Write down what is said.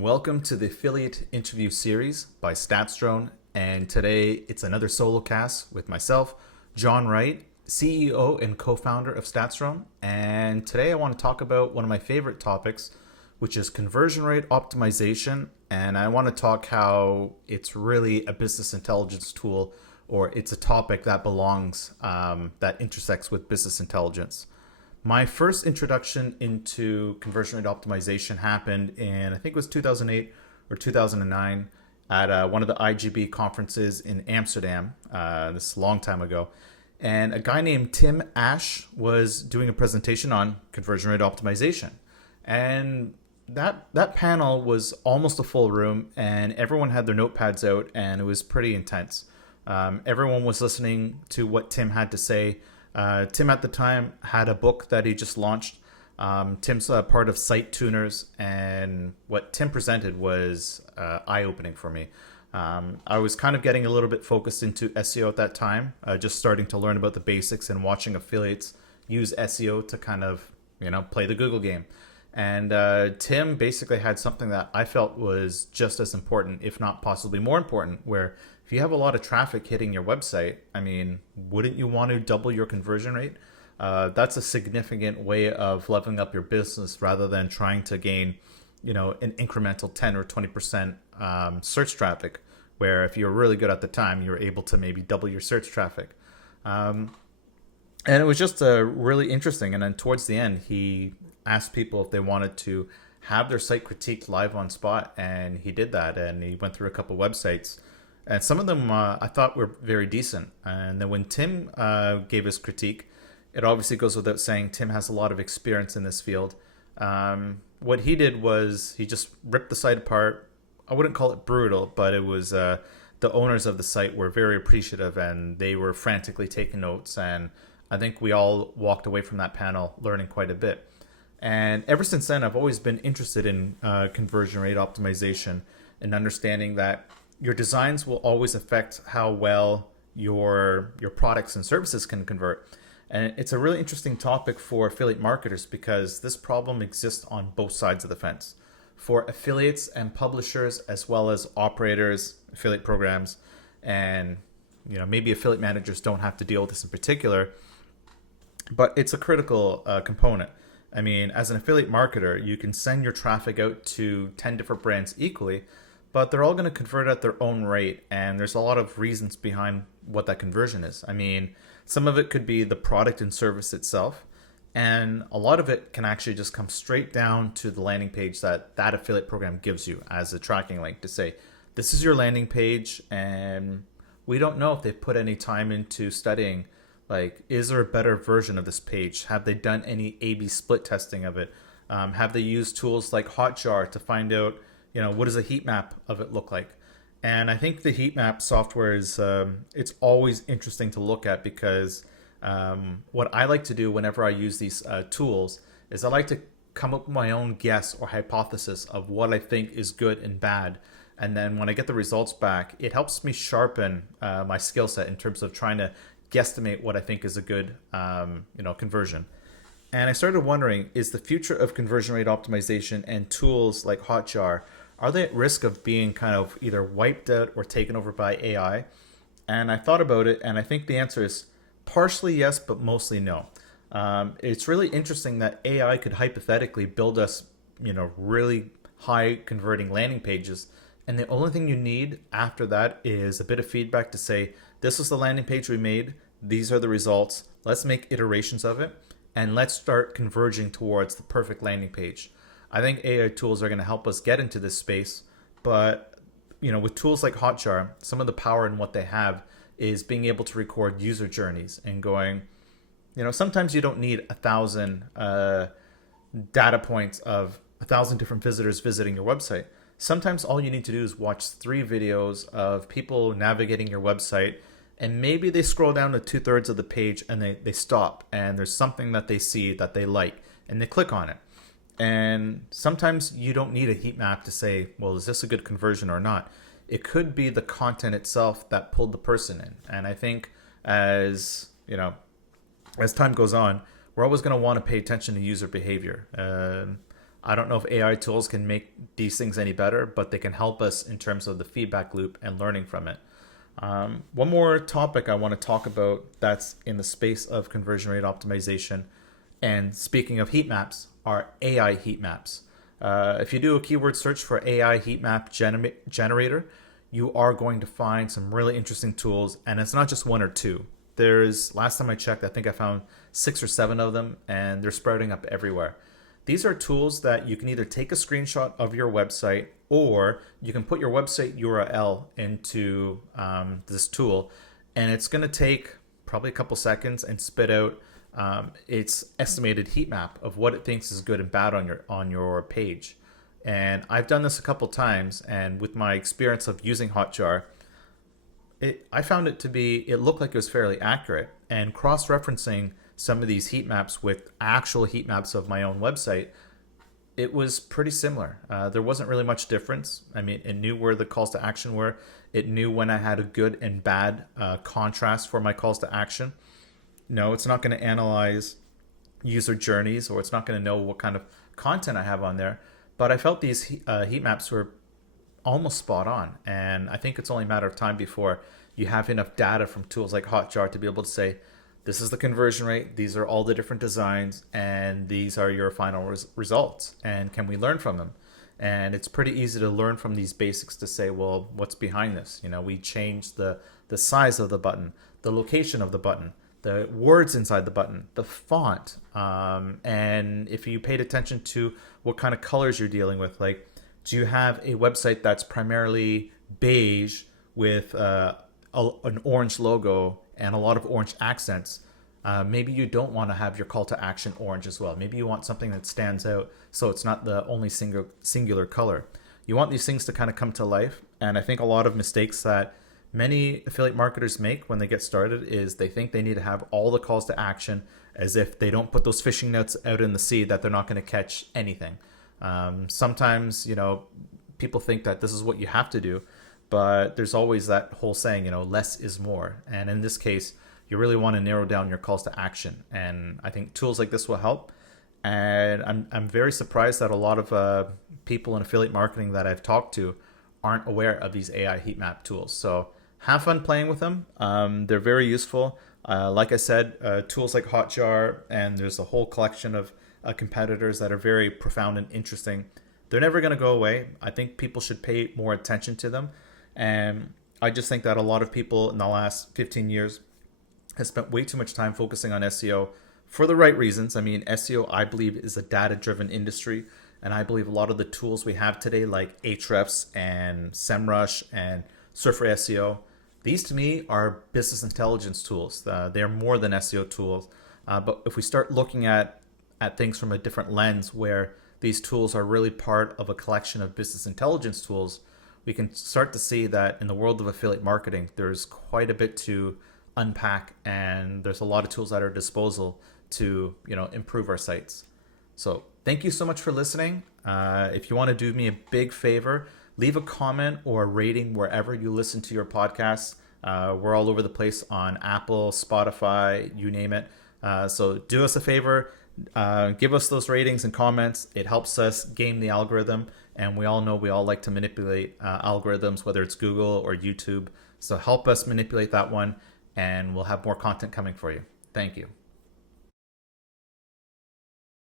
Welcome to the affiliate interview series by StatsDrone, and today it's another solocast with myself, John Wright, CEO and co-founder of StatsDrone. And today I want to talk about one of my favorite topics, which is conversion rate optimization. And I want to talk how it's really a business intelligence tool, or it's a topic that belongs, that intersects with business intelligence. My first introduction into conversion rate optimization happened in, I think it was 2008 or 2009 at one of the IGB conferences in Amsterdam. This is a long time ago. And a guy named Tim Ash was doing a presentation on conversion rate optimization. And that panel was almost a full room, and everyone had their notepads out, and it was pretty intense. Everyone was listening to what Tim had to say. Tim at the time had a book that he just launched. Tim's part of Site Tuners, and what Tim presented was eye-opening for me. I was kind of getting a little bit focused into SEO at that time, just starting to learn about the basics and watching affiliates use SEO to kind of, play the Google game. And Tim basically had something that I felt was just as important, if not possibly more important, where if you have a lot of traffic hitting your website, wouldn't you want to double your conversion rate? That's a significant way of leveling up your business rather than trying to gain, an incremental 10 or 20% search traffic, where if you're really good at the time, you're able to maybe double your search traffic. And it was just really interesting. And then towards the end, he asked people if they wanted to have their site critiqued live on spot. And he did that. And he went through a couple websites. And some of them I thought were very decent. And then when Tim gave his critique, it obviously goes without saying Tim has a lot of experience in this field. What he did was he just ripped the site apart. I wouldn't call it brutal, but it was the owners of the site were very appreciative, and they were frantically taking notes. And I think we all walked away from that panel learning quite a bit. And ever since then, I've always been interested in conversion rate optimization and understanding that your designs will always affect how well your products and services can convert. And it's a really interesting topic for affiliate marketers because this problem exists on both sides of the fence. For affiliates and publishers, as well as operators, affiliate programs, and maybe affiliate managers don't have to deal with this in particular, but it's a critical component. As an affiliate marketer, you can send your traffic out to 10 different brands equally, but they're all going to convert at their own rate. And there's a lot of reasons behind what that conversion is. Some of it could be the product and service itself. And a lot of it can actually just come straight down to the landing page that affiliate program gives you as a tracking link to say, this is your landing page. And we don't know if they put any time into studying, like, is there a better version of this page? Have they done any A/B split testing of it? Have they used tools like Hotjar to find out, what does a heat map of it look like? And I think the heat map software is, it's always interesting to look at because what I like to do whenever I use these tools is I like to come up with my own guess or hypothesis of what I think is good and bad. And then when I get the results back, it helps me sharpen my skill set in terms of trying to guesstimate what I think is a good, conversion. And I started wondering, is the future of conversion rate optimization and tools like Hotjar, are they at risk of being kind of either wiped out or taken over by AI? And I thought about it, and I think the answer is partially yes, but mostly no. It's really interesting that AI could hypothetically build us, really high converting landing pages. And the only thing you need after that is a bit of feedback to say, this is the landing page we made. These are the results. Let's make iterations of it. And let's start converging towards the perfect landing page. I think AI tools are going to help us get into this space. But, with tools like Hotjar, some of the power in what they have is being able to record user journeys and going, sometimes you don't need 1,000 data points of 1,000 different visitors visiting your website. Sometimes all you need to do is watch 3 videos of people navigating your website, and maybe they scroll down to 2/3 of the page and they stop, and there's something that they see that they like, and they click on it. And sometimes you don't need a heat map to say, well, is this a good conversion or not? It could be the content itself that pulled the person in. And I think as time goes on, we're always going to want to pay attention to user behavior. I don't know if AI tools can make these things any better, but they can help us in terms of the feedback loop and learning from it. One more topic I want to talk about that's in the space of conversion rate optimization, and speaking of heat maps, are AI heat maps. If you do a keyword search for AI heat map generator, you are going to find some really interesting tools, and it's not just one or two. There's, last time I checked, I think I found 6 or 7 of them, and they're sprouting up everywhere. These are tools that you can either take a screenshot of your website, or you can put your website URL into this tool, and it's going to take probably a couple seconds and spit out its estimated heat map of what it thinks is good and bad on your page. And I've done this a couple times, and with my experience of using Hotjar, I found it looked like it was fairly accurate. And cross-referencing some of these heat maps with actual heat maps of my own website, it was pretty similar. There wasn't really much difference. I mean, it knew where the calls to action were. It knew when I had a good and bad contrast for my calls to action. No, it's not going to analyze user journeys, or it's not going to know what kind of content I have on there. But I felt these heat maps were almost spot on. And I think it's only a matter of time before you have enough data from tools like Hotjar to be able to say, this is the conversion rate, these are all the different designs, and these are your final results. And can we learn from them? And it's pretty easy to learn from these basics to say, well, what's behind this? You know, we changed the size of the button, the location of the button, the words inside the button, the font. And if you paid attention to what kind of colors you're dealing with, like, do you have a website that's primarily beige with an orange logo and a lot of orange accents? Maybe you don't want to have your call to action orange as well. Maybe you want something that stands out so it's not the only singular color. You want these things to kind of come to life. And I think a lot of mistakes that many affiliate marketers make when they get started is they think they need to have all the calls to action, as if they don't put those fishing nets out in the sea that they're not going to catch anything. Sometimes, people think that this is what you have to do, but there's always that whole saying, less is more. And in this case, you really want to narrow down your calls to action. And I think tools like this will help. And I'm very surprised that a lot of people in affiliate marketing that I've talked to aren't aware of these AI heat map tools. So have fun playing with them. They're very useful. Like I said, tools like Hotjar, and there's a whole collection of competitors that are very profound and interesting. They're never going to go away. I think people should pay more attention to them. And I just think that a lot of people in the last 15 years have spent way too much time focusing on SEO for the right reasons. I mean, SEO, I believe, is a data-driven industry. And I believe a lot of the tools we have today, like Ahrefs and SEMrush and Surfer SEO, these to me are business intelligence tools. They're more than SEO tools. But if we start looking at things from a different lens, where these tools are really part of a collection of business intelligence tools, we can start to see that in the world of affiliate marketing, there's quite a bit to unpack, and there's a lot of tools at our disposal to improve our sites. So thank you so much for listening. If you want to do me a big favor, leave a comment or a rating wherever you listen to your podcasts. We're all over the place on Apple, Spotify, you name it. So do us a favor, give us those ratings and comments. It helps us game the algorithm, and we all know we all like to manipulate algorithms, whether it's Google or YouTube. So help us manipulate that one, and we'll have more content coming for you. Thank you.